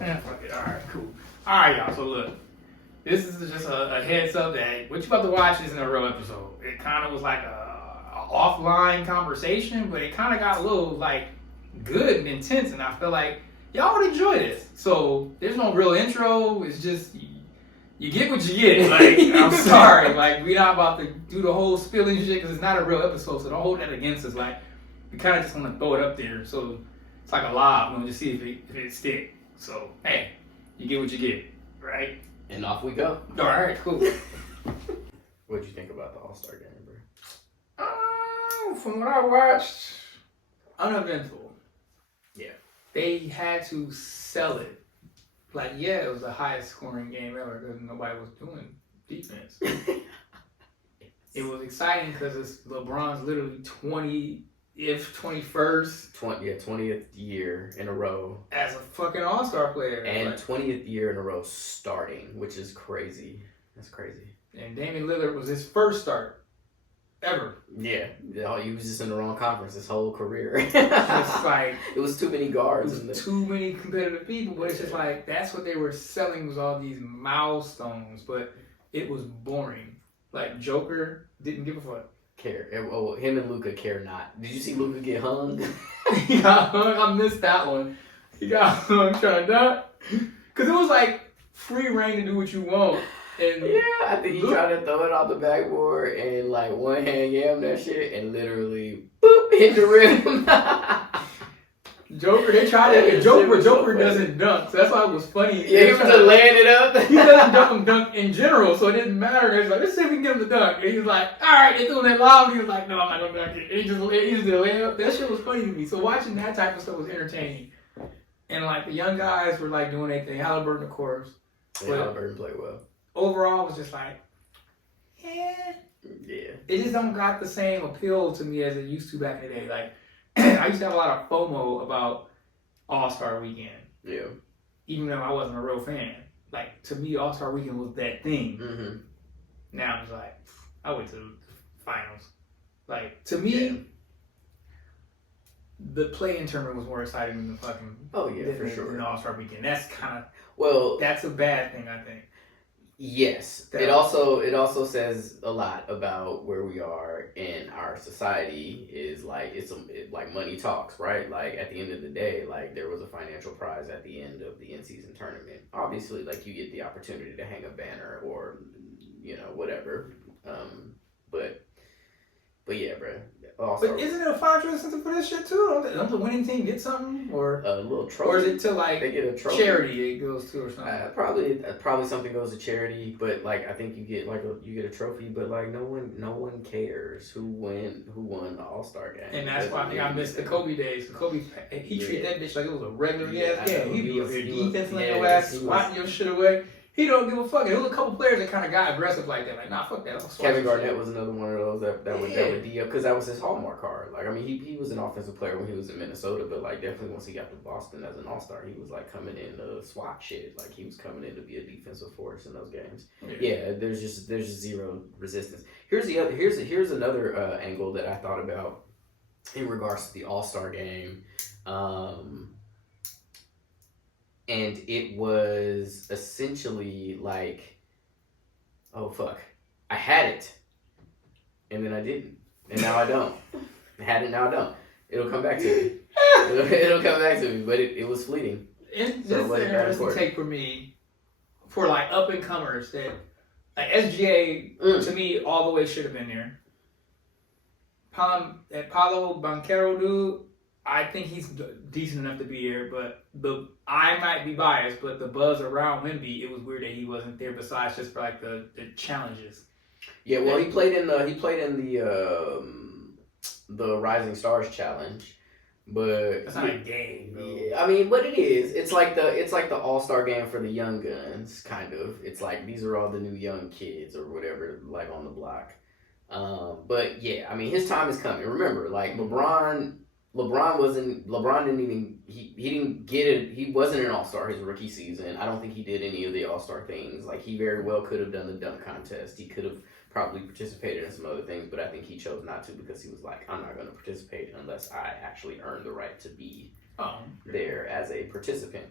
Man, fuck it. All right, cool. All right, y'all. So look, this is just a heads up that what you about to watch isn't a real episode. It kind of was like a offline conversation, but it kind of got a little like good and intense, and I feel like y'all would enjoy this. So there's no real intro. It's just you get what you get. Like I'm sorry, like we're not about to do the whole spilling shit because it's not a real episode. So don't hold that against us. Like we kind of just want to throw it up there. So it's like a lob. We'll just see if it stick. So hey, you get what you get, right? And off we go. All right, cool. What'd you think about the All-Star game, bro? From what I watched, uneventful. Yeah. They had to sell it. Like, yeah, it was the highest scoring game ever because nobody was doing defense. It was exciting because LeBron's literally 21st 20th year in a row. as a fucking all-star player. And like, 20th year in a row starting, which is crazy. That's crazy. and Damian Lillard was his first start ever. Yeah. He was just in the wrong conference his whole career. Just like it was too many it guards. was too many competitive people, but it's just like that's what they were selling was all these milestones, but it was boring. Like Joker didn't give a fuck. Care. Oh, him and Luka care not. Did you see Luka get hung? He got hung. I missed that one. He got hung trying to dunk. Because it was like free reign to do what you want. And Yeah, I think he tried to throw it off the backboard and like one hand yam that shit and literally boop hit the rim. Joker, they tried it. And Joker doesn't dunk. So that's why it was funny. Yeah, he was just laying it up. He doesn't dunk in general, so it didn't matter. He's like, let's see if we can get him to dunk. And he was like, all right, they're doing that loud. He was like, no, I'm not going to dunk it. And he just did a layup. That shit was funny to me. So watching that type of stuff was entertaining. And like the young guys were like doing their thing. Halliburton, of course. Yeah, Halliburton played well. Overall, it was just like, Yeah. it just don't got the same appeal to me as it used to back in the day. Like, I used to have a lot of FOMO about All-Star Weekend. Yeah. Even though I wasn't a real fan. Like, to me, All-Star Weekend was that thing. Mm-hmm. Now I'm just like, I wait till the finals. Like, to me, the play-in tournament was more exciting than the fucking than All-Star Weekend. That's kind of that's a bad thing, I think. Yes. It also says a lot about where we are in our society. Is like like money talks, right? Like at the end of the day, like there was a financial prize at the end of the in-season tournament. Obviously, like you get the opportunity to hang a banner or whatever. But yeah, bro. Also, but isn't it a financial incentive for this shit too? Don't the winning team get something or a little trophy? or is it to like they get a trophy. charity it goes to or something? Probably something goes to charity, but like I think you get a trophy, but like no one cares who won the All-Star game. And that's why I think I missed the Kobe days. Kobe, he treated that bitch like it was a regular ass game. He'd be up here defensing your ass, swatting your shit away. He don't give a fuck. There was a couple players that kind of got aggressive like that. Like, nah, fuck that. Kevin Garnett was another one of those that would D up because that was his hallmark card. Like, I mean, he was an offensive player when he was in Minnesota, but like definitely once he got to Boston as an All-Star, he was like coming in to swat shit. Like he was coming in to be a defensive force in those games. Yeah, there's just zero resistance. Here's another angle that I thought about in regards to the All-Star game. And it was essentially like, oh fuck, I had it, and then I didn't, and now I don't. I had it, now I don't. It'll come back to me. It'll come back to me, but it was fleeting. It's an interesting take for me, for like up and comers that like SGA to me all the way should have been there. Paulo Banchero dude. I think he's decent enough to be here, but I might be biased, but the buzz around Wemby, it was weird that he wasn't there. Besides just for like the challenges. Yeah, well, he played in the Rising Stars Challenge, but that's not a game, bro. Yeah, I mean, but it is. It's like the All-Star game for the young guns, kind of. It's like these are all the new young kids or whatever, like on the block. But yeah, I mean, his time is coming. Remember, like LeBron didn't even he didn't get it. He wasn't an All-Star his rookie season. I don't think he did any of the All-Star things. Like he very well could have done the dunk contest. He could have probably participated in some other things, but I think he chose not to because he was like, I'm not going to participate unless I actually earn the right to be there as a participant.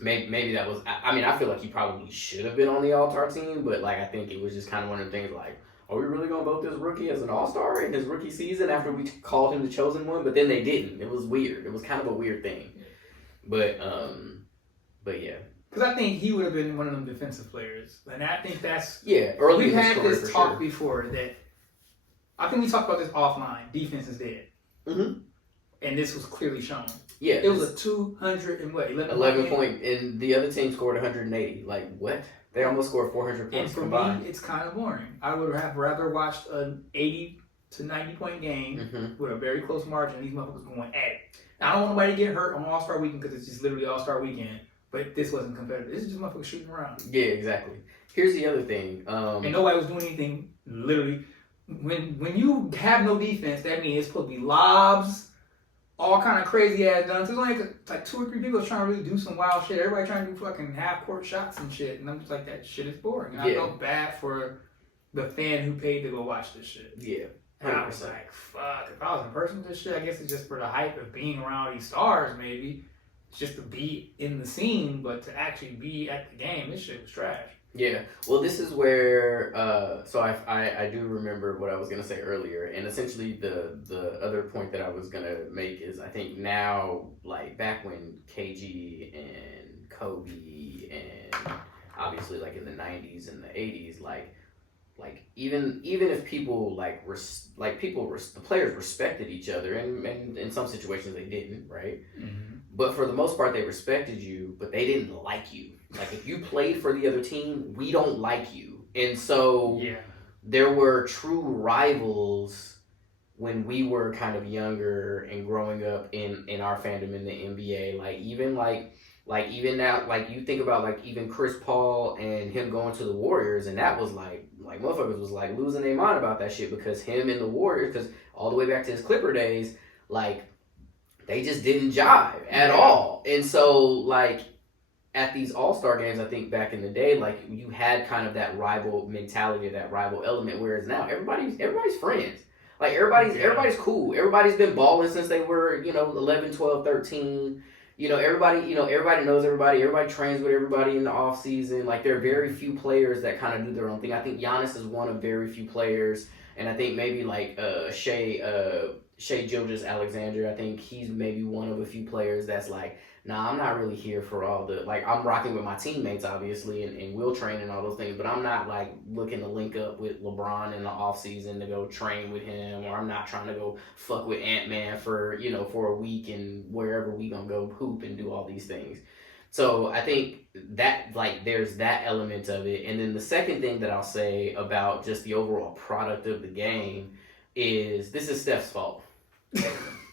maybe that was. I mean, I feel like he probably should have been on the All-Star team, but like I think it was just kind of one of the things like, are we really gonna vote this rookie as an All-Star in his rookie season after we called him the chosen one? But then they didn't. It was weird. It was kind of a weird thing. But yeah. Because I think he would have been one of them defensive players, and I think that's early. We've had this talk sure. before that I think we talked about this offline. Defense is dead, and this was clearly shown. Yeah, it was a 200 and what 11 point, and the other team scored 180. Like what? They almost scored 400 points and for combined. me, it's kind of boring. I would have rather watched an 80 to 90 point game with a very close margin. These motherfuckers going at it. Now, I don't want nobody to get hurt on All-Star Weekend because it's just literally All-Star Weekend. But this wasn't competitive. This is just motherfuckers shooting around. Yeah, exactly. Here's the other thing. And nobody was doing anything. Literally, when you have no defense, that means it's supposed to be lobs, all kind of crazy ass dunks. There's only like 2 or 3 people trying to really do some wild shit. Everybody trying to do fucking half court shots and shit. And I'm just like, that shit is boring. And I felt bad for the fan who paid to go watch this shit. Yeah. 100%. And I was like, fuck. If I was in person with this shit, I guess it's just for the hype of being around these stars, maybe. Just to be in the scene, but to actually be at the game, this shit was trash. Yeah. Well, this is where, so I do remember what I was going to say earlier. And essentially the other point that I was going to make is I think now, like back when KG and Kobe and obviously like in the 90s and the 80s, like even if people the players respected each other, and in some situations they didn't, right? But for the most part, they respected you, but they didn't like you. Like, if you played for the other team, we don't like you. And so there were true rivals when we were kind of younger and growing up in our fandom in the NBA. Like, even now, like, you think about, like, even Chris Paul and him going to the Warriors, and that was, like motherfuckers was, like, losing their mind about that shit because him and the Warriors, because all the way back to his Clipper days, like, they just didn't jive at all. And so, like, at these All-Star games, I think back in the day, like, you had kind of that rival mentality, that rival element, whereas now everybody's friends. Like, everybody's cool. Everybody's been balling since they were, 11, 12, 13. Everybody knows everybody. Everybody trains with everybody in the off season. Like, there are very few players that kind of do their own thing. I think Giannis is one of very few players, and I think maybe like Shai Gilgeous-Alexander, I think he's maybe one of a few players that's like, nah, I'm not really here for all the, like, I'm rocking with my teammates, obviously, and will train and all those things, but I'm not, like, looking to link up with LeBron in the offseason to go train with him, or I'm not trying to go fuck with Ant-Man for a week and wherever we gonna go hoop and do all these things. So I think that, like, there's that element of it. And then the second thing that I'll say about just the overall product of the game is this is Steph's fault.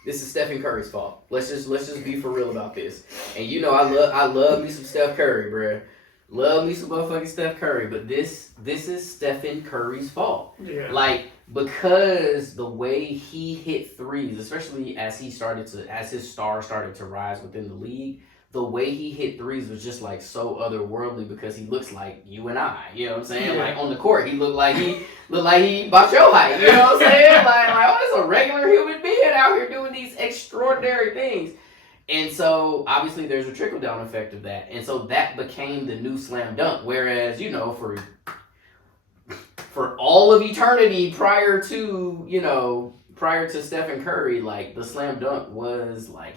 This is Stephen Curry's fault. Let's just be for real about this. And I love me some Steph Curry, bruh. Love me some motherfucking Steph Curry. But this is Stephen Curry's fault. Yeah. Like, because the way he hit threes, especially as his star started to rise within the league, the way he hit threes was just like so otherworldly because he looks like you and I. You know what I'm saying? Yeah. Like on the court, he looked like he about your height. You know what I'm saying? Like oh, this is a regular human being out here doing these extraordinary things. And so obviously there's a trickle down effect of that. And so that became the new slam dunk. Whereas, for all of eternity prior to Stephen Curry, like the slam dunk was like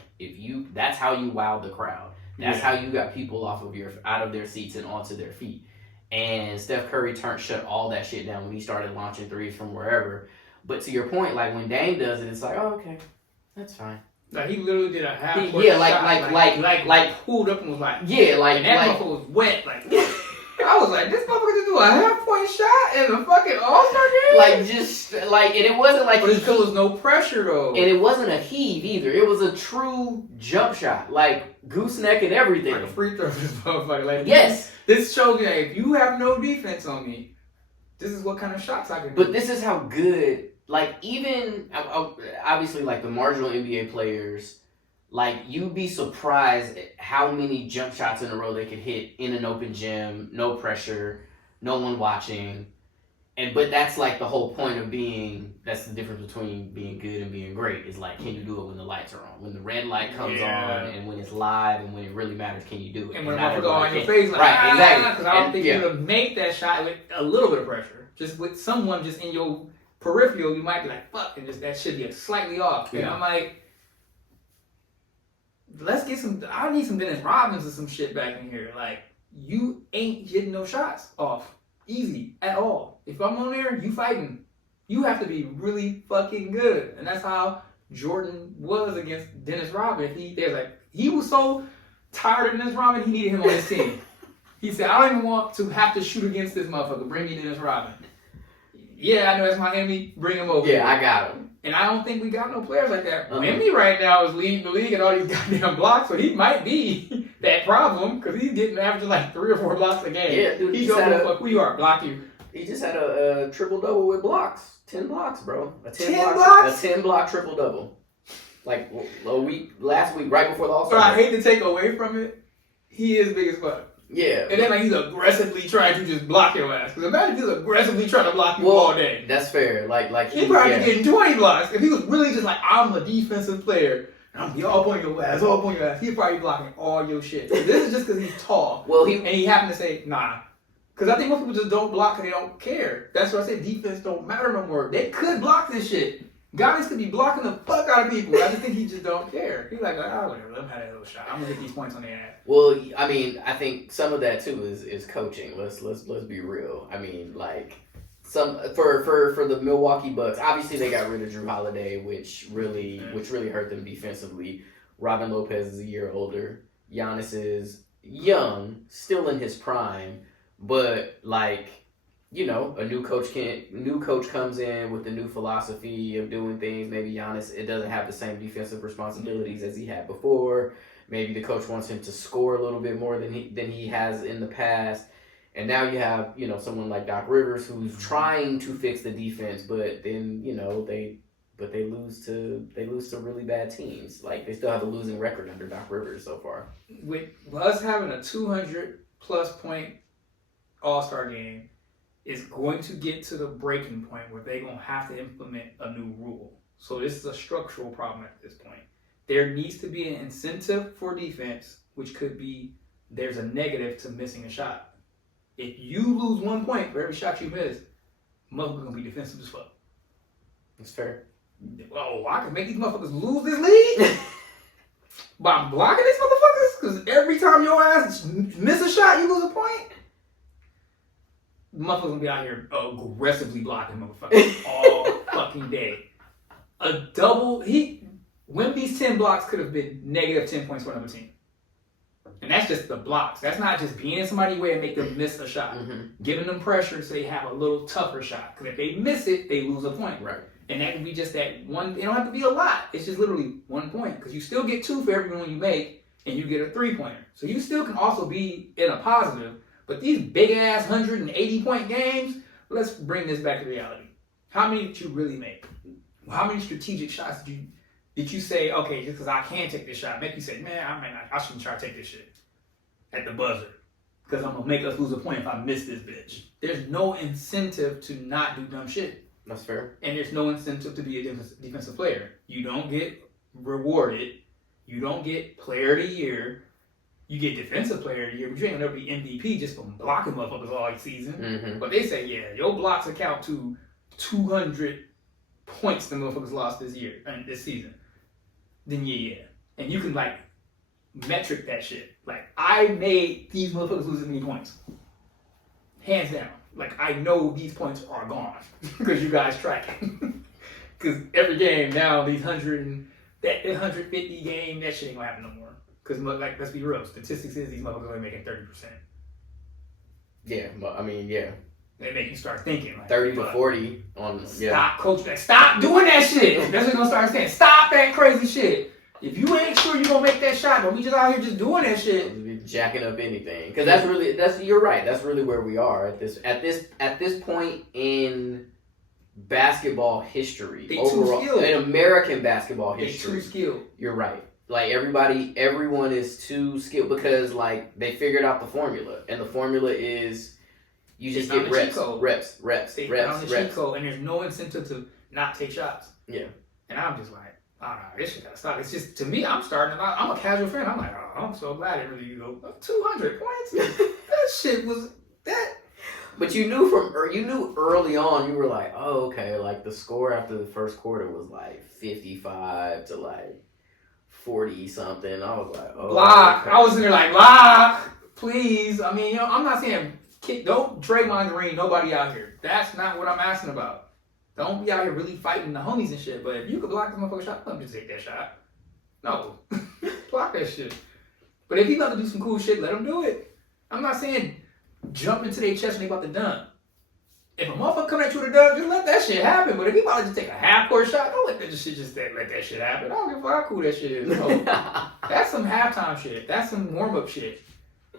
that's how you wowed the crowd. That's how you got people out of their seats and onto their feet. And Steph Curry shut all that shit down when he started launching threes from wherever. But to your point, like when Dame does it, it's like, oh okay, that's fine. Like he literally did a half court shot. like pulled up and was like, and that motherfucker was wet. Like I was like, this motherfucker just do a half-point shot in a fucking All-Star game? And it wasn't like... But there was no pressure, though. And it wasn't a heave, either. It was a true jump shot. Like, gooseneck and everything. Like a free throw, this motherfucker. Like, yes. This shows you, if you have no defense on me, this is what kind of shots I can do. But this is how good... Like, even... Obviously, like, the marginal NBA players... Like, you'd be surprised at how many jump shots in a row they could hit in an open gym, no pressure, no one watching. But that's like the whole point of being. That's the difference between being good and being great. Is like, can you do it when the lights are on, when the red light comes on, and when it's live, and when it really matters, can you do it? And when the motherfucker on your face, like, right, exactly. Because I don't think you're gonna make that shot with a little bit of pressure. Just with someone just in your peripheral, you might be like, fuck, and just that should be slightly off. And I'm like, let's get some. I need some Dennis Robbins or some shit back in here. Like, you ain't getting no shots off easy at all. If I'm on there, you fighting. You have to be really fucking good, and that's how Jordan was against Dennis Rodman. He was so tired of Dennis Rodman, he needed him on his team. He said, "I don't even want to have to shoot against this motherfucker. Bring me Dennis Rodman." Yeah, I know that's my enemy. Bring him over. Yeah, I got him. And I don't think we got no players like that. Wemby right now is leading the league in all these goddamn blocks, so he might be that problem because he's getting averaging like 3 or 4 blocks a game. Yeah, dude. He goes, fuck who you are, block you. He just had a triple-double with blocks. 10 blocks, bro. A 10 blocks? A 10-block triple-double. Like last week, right before the All-Star. So I hate to take away from it. He is big as fuck. Yeah. And then like he's aggressively trying to just block your ass. Because imagine if he was aggressively trying to block you all day. That's fair. Like he'd probably be getting 20 blocks. If he was really just like, I'm a defensive player, and I'm gonna be all up on your ass, all up on your ass, he'd probably be blocking all your shit. So this is just because he's tall. Well, and he happened to say, nah. Because I think most people just don't block and they don't care. That's why I say defense don't matter no more. They could block this shit. Guys could be blocking the fuck out of people. I just think he just don't care. He's like, whatever, let him have that little shot. I'm gonna get these points on the ass. Well, I mean, I think some of that too is coaching. Let's be real. I mean, like some for the Milwaukee Bucks, obviously they got rid of Drew Holiday, which really hurt them defensively. Robin Lopez is a year older. Giannis is young, still in his prime, but like, you know, a new coach comes in with a new philosophy of doing things. Maybe Giannis, it doesn't have the same defensive responsibilities as he had before. Maybe the coach wants him to score a little bit more than he has in the past. And now you have, you know, someone like Doc Rivers who's trying to fix the defense, but then, you know, they lose to really bad teams. Like, they still have a losing record under Doc Rivers so far. With us having a 200+ point All-Star game, is going to get to the breaking point where they're going to have to implement a new rule. So this is a structural problem at this point. There needs to be an incentive for defense, which could be there's a negative to missing a shot. If you lose 1 point for every shot you miss, motherfuckers going to be defensive as fuck. That's fair. Oh, I can make these motherfuckers lose this league by blocking these motherfuckers? Because every time your ass miss a shot, you lose a point? Motherfuckers gonna be out here aggressively blocking motherfuckers all fucking day. Wemby's 10 blocks could have been negative 10 points for another team. And that's just the blocks. That's not just being in somebody's way and make them miss a shot. Mm-hmm. Giving them pressure so they have a little tougher shot. Because if they miss it, they lose a point. Right. And that can be just that one. It don't have to be a lot. It's just literally 1 point. Because you still get 2 for every one you make, and you get a 3-pointer. So you still can also be in a positive. But these big-ass 180-point games, let's bring this back to reality. How many did you really make? How many strategic shots did you say, okay, just because I can take this shot, make you say, man, I shouldn't try to take this shit at the buzzer because I'm going to make us lose a point if I miss this bitch. There's no incentive to not do dumb shit. That's fair. And there's no incentive to be a defensive player. You don't get rewarded. You don't get player of the year. You get defensive player of the year, but you ain't gonna never be MVP just from blocking motherfuckers all season. Mm-hmm. But they say, yeah, your blocks account to 200 points the motherfuckers lost this season. Then yeah. And you can like metric that shit. Like, I made these motherfuckers lose as many points. Hands down. Like, I know these points are gone because you guys track. Because every game now, these 150 game, that shit ain't gonna happen no more. Because, like, let's be real, statistics is these motherfuckers only making 30%. Yeah, but I mean, yeah. They make you start thinking. Like, 30 to 40 on, Stop, coach. Like, stop doing that shit. That's what you're going to start saying. Stop that crazy shit. If you ain't sure you're going to make that shot, but we just out here just doing that shit. Jacking up anything. Because you're right. That's really where we are at this point in basketball history. They overall, too skilled. In American basketball history. They too skilled. You're right. Like, everyone is too skilled because, like, they figured out the formula. And the formula is You just They get found the cheat code. reps, They found the cheat code, and there's no incentive to not take shots. Yeah. And I'm just like, oh no, this shit gotta stop. It's just, to me, I'm a casual fan. I'm like, oh, I'm so glad it really go 200 points. That shit was that. But you knew early on, you were like, oh, okay, like the score after the first quarter was like 55 to like 40 something. I was like, oh. Block. Okay. I was in there like, block, please. I mean, I'm not saying don't Draymond Green nobody out here. That's not what I'm asking about. Don't be out here really fighting the homies and shit. But if you could block this motherfucker shot, let me just take that shot. No. Block that shit. But if he about to do some cool shit, let him do it. I'm not saying jump into their chest when they about to dunk. If a motherfucker come at you with a dunk, just let that shit happen. But if he about to just take a half-court shot, don't let that shit let that shit happen. I don't give a fuck how cool that shit is. No. That's some halftime shit. That's some warm-up shit.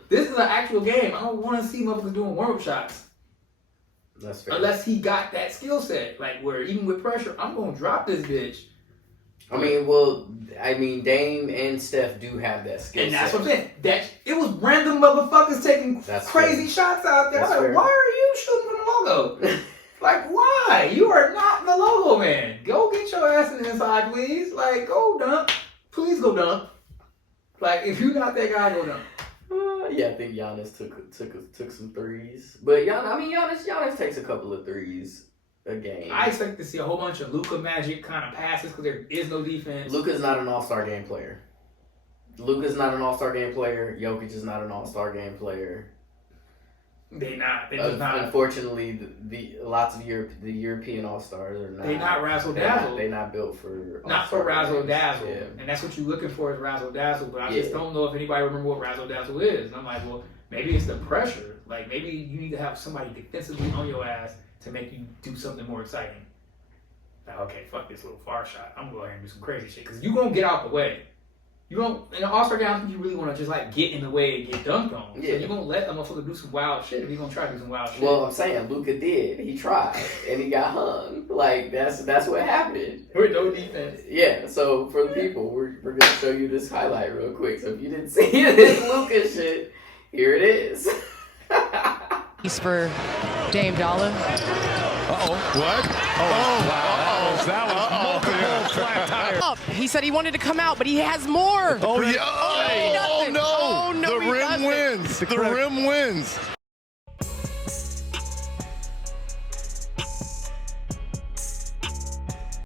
This is an actual game. I don't want to see motherfuckers doing warm-up shots. That's fair. Unless he got that skill set. Like, where even with pressure, I'm going to drop this bitch. I mean, Dame and Steph do have that skill set. And that's what I'm saying. It was random motherfuckers taking crazy shots out there. I'm like, why are you shooting for the logo? Like, why? You are not the logo man. Go get your ass in the inside, please. Like, go dunk. Please go dunk. Like, if you're not that guy, go dunk. Yeah, I think Giannis took some threes. But Giannis takes a couple of threes a game. I expect to see a whole bunch of Luka Magic kind of passes because there is no defense. Luka's not an all-star game player. Jokic is not an all-star game player. They just not. Unfortunately, lots of the European all-stars are not. They not razzle dazzle. They're not built for. Not for razzle dazzle, yeah. And that's what you're looking for is razzle dazzle. But I just don't know if anybody remember what razzle dazzle is. And I'm like, well, maybe it's the pressure. Like maybe you need to have somebody defensively on your ass to make you do something more exciting. Like, okay, fuck this little far shot. I'm going to go ahead and do some crazy shit because you're gonna get out the way. You don't in an all-star game. I don't think you really want to just like get in the way and get dunked on. Yeah. So you're gonna let a motherfucker do some wild shit if you're gonna try to do some wild shit. Well, I'm saying Luka did. He tried and he got hung. Like that's what happened. With no defense. Yeah. So for the people, we're gonna show you this highlight real quick. So if you didn't see this Luka shit, here it is. He's for Dame Dollar. What? Wow. That was multiple flat tires. He said he wanted to come out, but he has more. Oh, yeah. Oh, no. Oh, no, The rim wins. The rim wins.